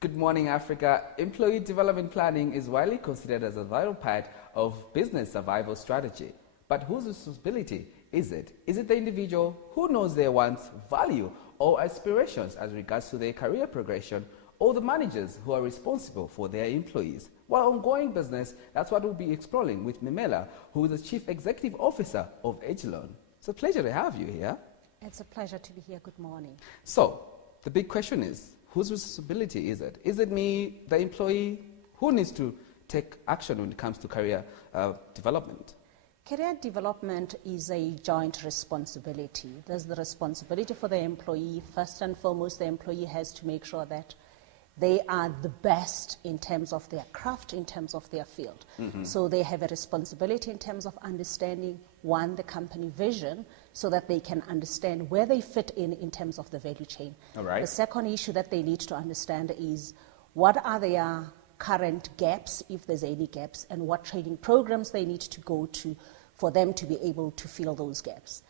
Good morning, Africa. Employee development planning is widely considered as a vital part of business survival strategy. But whose responsibility is it? Is it the individual who knows their wants, value, or aspirations as regards to their career progression, or the managers who are responsible for their employees? While ongoing business, that's what we'll be exploring with Memela, who is the Chief Executive Officer of Eduloan. It's a pleasure to have you here. It's a pleasure to be here. Good morning. So, the big question is, whose responsibility is it? Is it me, the employee? Who needs to take action when it comes to career development? Career development is a joint responsibility. There's the responsibility for the employee. First and foremost, the employee has to make sure that they are the best in terms of their craft, in terms of their field. So they have a responsibility in terms of understanding, one, the company vision, so that they can understand where they fit in terms of the value chain. All right. The second issue that they need to understand is what are their current gaps, if there's any gaps, and what training programs they need to go to for them to be able to fill those gaps.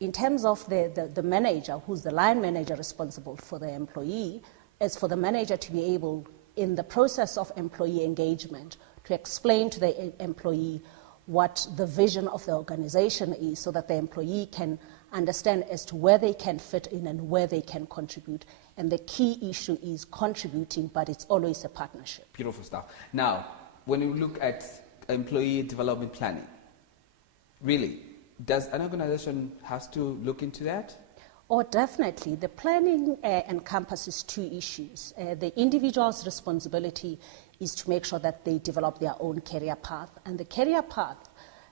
In terms of the manager, who's the line manager responsible for the employee, is for the manager to be able, in the process of employee engagement, to explain to the employee what the vision of the organization is so that the employee can understand as to where they can fit in and where they can contribute. And the key issue is contributing, but it's always a partnership. Beautiful stuff. Now, when you look at employee development planning, really, does an organization have to look into that? Oh, definitely. The planning encompasses two issues. The individual's responsibility is to make sure that they develop their own career path. And the career path,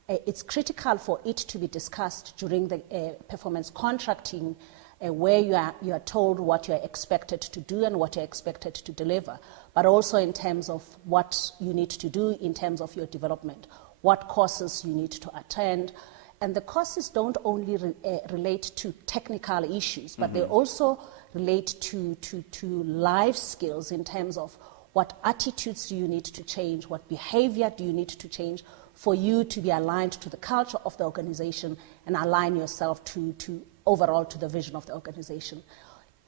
it's critical for it to be discussed during the performance contracting, where you are told what you are expected to do and what you are expected to deliver, but also in terms of what you need to do in terms of your development, what courses you need to attend. And the courses don't only relate to technical issues, but they also relate to life skills in terms of what attitudes do you need to change, what behavior do you need to change for you to be aligned to the culture of the organization and align yourself to overall to the vision of the organization.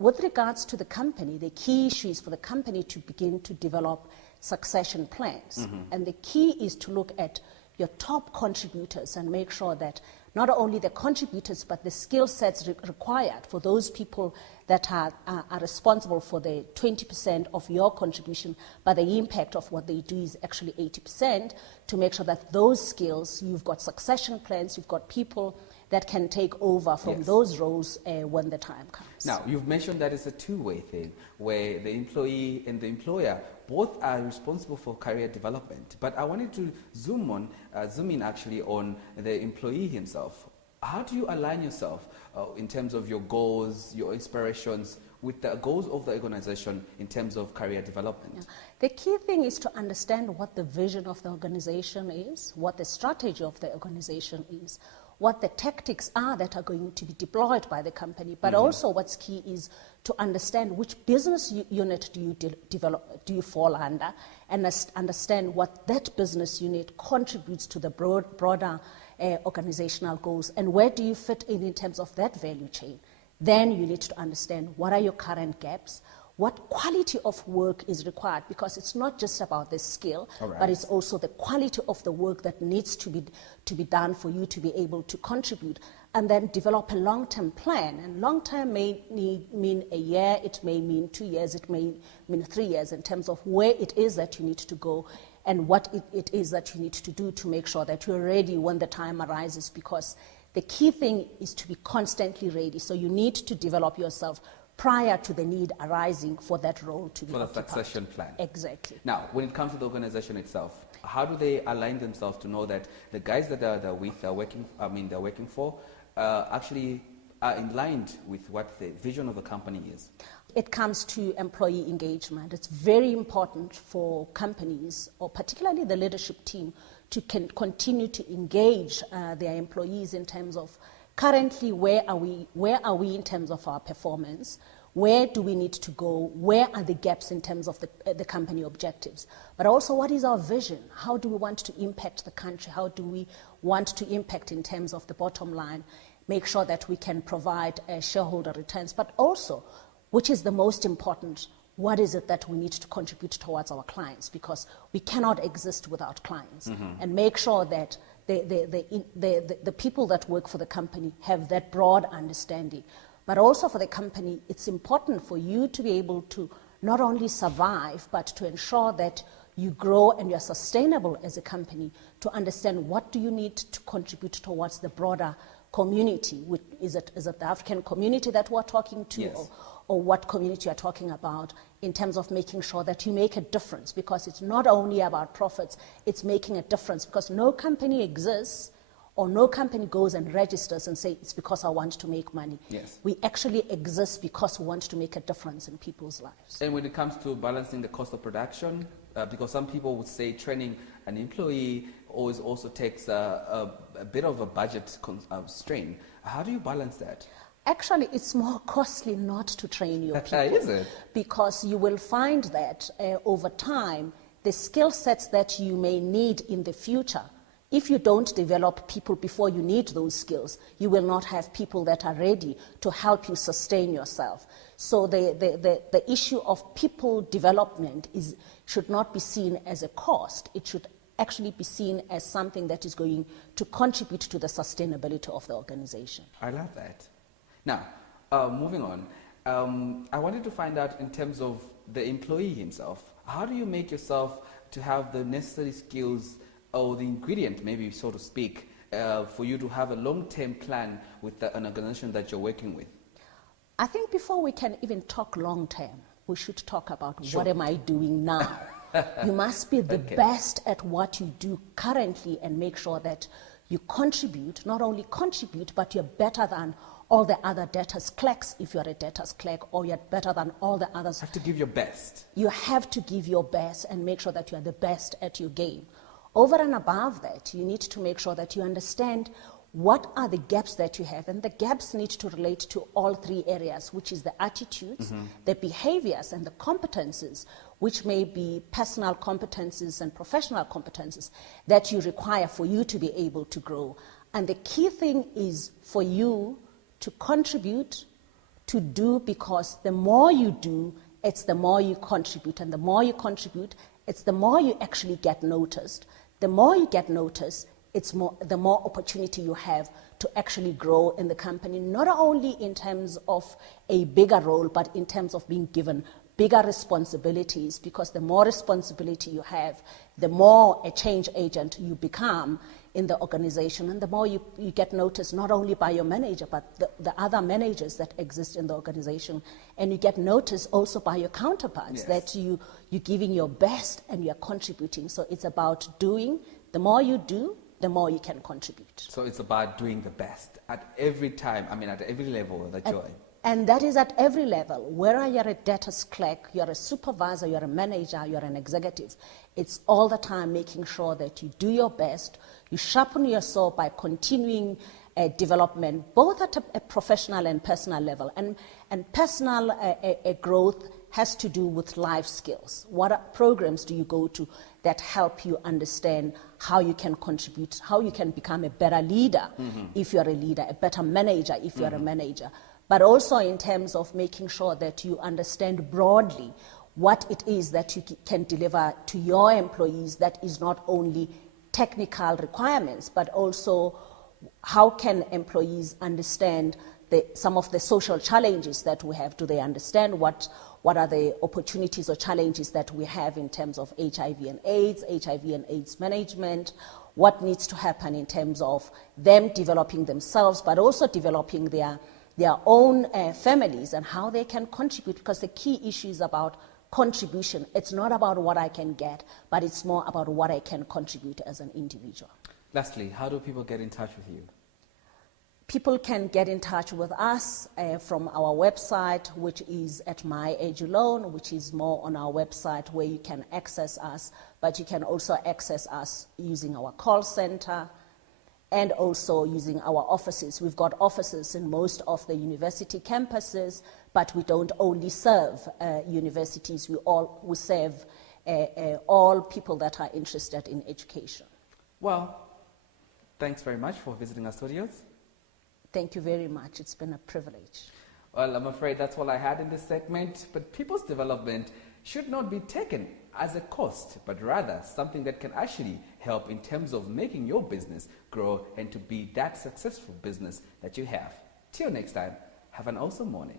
With regards to the company, the key issue is for the company to begin to develop succession plans. And the key is to look at your top contributors and make sure that not only the contributors but the skill sets required for those people that are responsible for the 20% of your contribution, but the impact of what they do is actually 80%, to make sure that those skills, you've got succession plans, you've got people that can take over from those roles when the time comes. Now, you've mentioned that it's a two-way thing, where the employee and the employer both are responsible for career development. But I wanted to zoom in actually on the employee himself. How do you align yourself in terms of your goals, your aspirations, with the goals of the organization in terms of career development? Yeah. The key thing is to understand what the vision of the organization is, what the strategy of the organization is, what the tactics are that are going to be deployed by the company, but also what's key is to understand which business unit do you fall under, and understand what that business unit contributes to the broader organizational goals, and where do you fit in terms of that value chain. Then you need to understand what are your current gaps, what quality of work is required, because it's not just about the skill, but it's also the quality of the work that needs to be done for you to be able to contribute, and then develop a long-term plan. And long-term may mean a year, it may mean 2 years, it may mean 3 years, in terms of where it is that you need to go and what it is that you need to do to make sure that you're ready when the time arises, because the key thing is to be constantly ready. So you need to develop yourself prior to the need arising for that role to be occupied. For the succession plan. Exactly. Now, when it comes to the organization itself, how do they align themselves to know that the guys that they're working for, actually are in line with what the vision of the company is? It comes to employee engagement. It's very important for companies, or particularly the leadership team, to continue to engage their employees in terms of currently where are we in terms of our performance, where do we need to go, where are the gaps in terms of the company objectives, but also what is our vision, how do we want to impact the country, how do we want to impact in terms of the bottom line, make sure that we can provide shareholder returns, but also, which is the most important, what is it that we need to contribute towards our clients, because we cannot exist without clients, and make sure that the people that work for the company have that broad understanding. But also for the company, it's important for you to be able to not only survive, but to ensure that you grow and you're sustainable as a company, to understand what do you need to contribute towards the broader community. Is it the African community that we're talking to, Yes. or what community you're talking about, in terms of making sure that you make a difference, because it's not only about profits, it's making a difference, because no company exists or no company goes and registers and say it's because I want to make money. Yes. We actually exist because we want to make a difference in people's lives. And when it comes to balancing the cost of production, because some people would say training an employee always also takes a bit of a budget strain. How do you balance that? Actually, it's more costly not to train your people. Is it? Because you will find that over time, the skill sets that you may need in the future, if you don't develop people before you need those skills, you will not have people that are ready to help you sustain yourself. So the issue of people development should not be seen as a cost. It should actually be seen as something that is going to contribute to the sustainability of the organization. I love that. Now, moving on, I wanted to find out in terms of the employee himself, how do you make yourself to have the necessary skills or the ingredient, maybe so to speak, for you to have a long-term plan with an organization that you're working with? I think before we can even talk long-term, we should talk about Sure. what am I doing now? You must be the best at what you do currently and make sure that you contribute, not only contribute, but you're better than all the other debtors clerks, if you're a debtors clerk, or you're better than all the others. You have to give your best. You have to give your best and make sure that you are the best at your game. Over and above that, you need to make sure that you understand what are the gaps that you have, and the gaps need to relate to all three areas, which is the attitudes, the behaviors, and the competences, which may be personal competences and professional competences that you require for you to be able to grow. And the key thing is for you to contribute, to do, because the more you do, it's the more you contribute, and the more you contribute, it's the more you actually get noticed. The more you get noticed, the more opportunity you have to actually grow in the company, not only in terms of a bigger role, but in terms of being given bigger responsibilities, because the more responsibility you have, the more a change agent you become in the organization, and the more you get noticed not only by your manager, but the other managers that exist in the organization, and you get noticed also by your counterparts. Yes. That you're giving your best and you're contributing. So it's about doing. The more you do, the more you can contribute. So it's about doing the best at every time, at every level that you're in. And that is at every level. Whether you're a debtors clerk, you're a supervisor, you're a manager, you're an executive, it's all the time making sure that you do your best, you sharpen your saw by continuing development, both at a professional and personal level. And personal growth has to do with life skills. What programs do you go to that help you understand how you can contribute, how you can become a better leader if you're a leader, a better manager if you're a manager, but also in terms of making sure that you understand broadly what it is that you can deliver to your employees that is not only technical requirements, but also how can employees understand some of the social challenges that we have. Do they understand what are the opportunities or challenges that we have in terms of HIV and AIDS management, what needs to happen in terms of them developing themselves, but also developing their own families and how they can contribute, because the key issue is about contribution. It's not about what I can get, but it's more about what I can contribute as an individual. Lastly, how do people get in touch with you? People can get in touch with us from our website, which is at My Eduloan, which is more on our website where you can access us, but you can also access us using our call center and also using our offices. We've got offices in most of the university campuses, but we don't only serve universities, we serve all people that are interested in education. Well, thanks very much for visiting our studios. Thank you very much. It's been a privilege. Well, I'm afraid that's all I had in this segment, but people's development should not be taken as a cost, but rather something that can actually help in terms of making your business grow and to be that successful business that you have. Till next time, have an awesome morning.